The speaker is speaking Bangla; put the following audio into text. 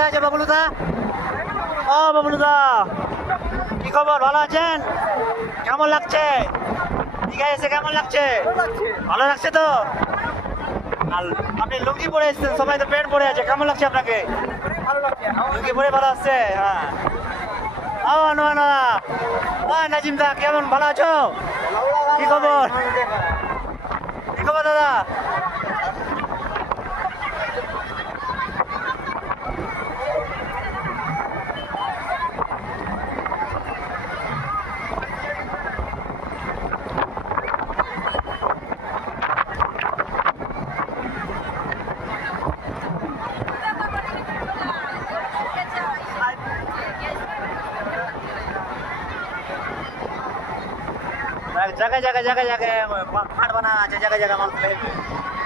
কোথায় আছে বাবলুদা? ও বাবলুদা, কি খবর? ভালো আছেন? কেমন লাগছে দীঘায় এসে? কেমন লাগছে? ভালো লাগছে তো? আর আপনি লুঙ্গি পরে এসেছেন, সবাই তো প্যান্ট পরে আছে, কেমন লাগছে আপনাকে? লুঙ্গি পরে ভালো আসছে। হ্যাঁ, ও না নাজিম দা, কেমন? ভালো আছো? কি খবর? কি খবর দাদা? जगह जगह जगह जगह फाट बना जगह जगह मालूम है।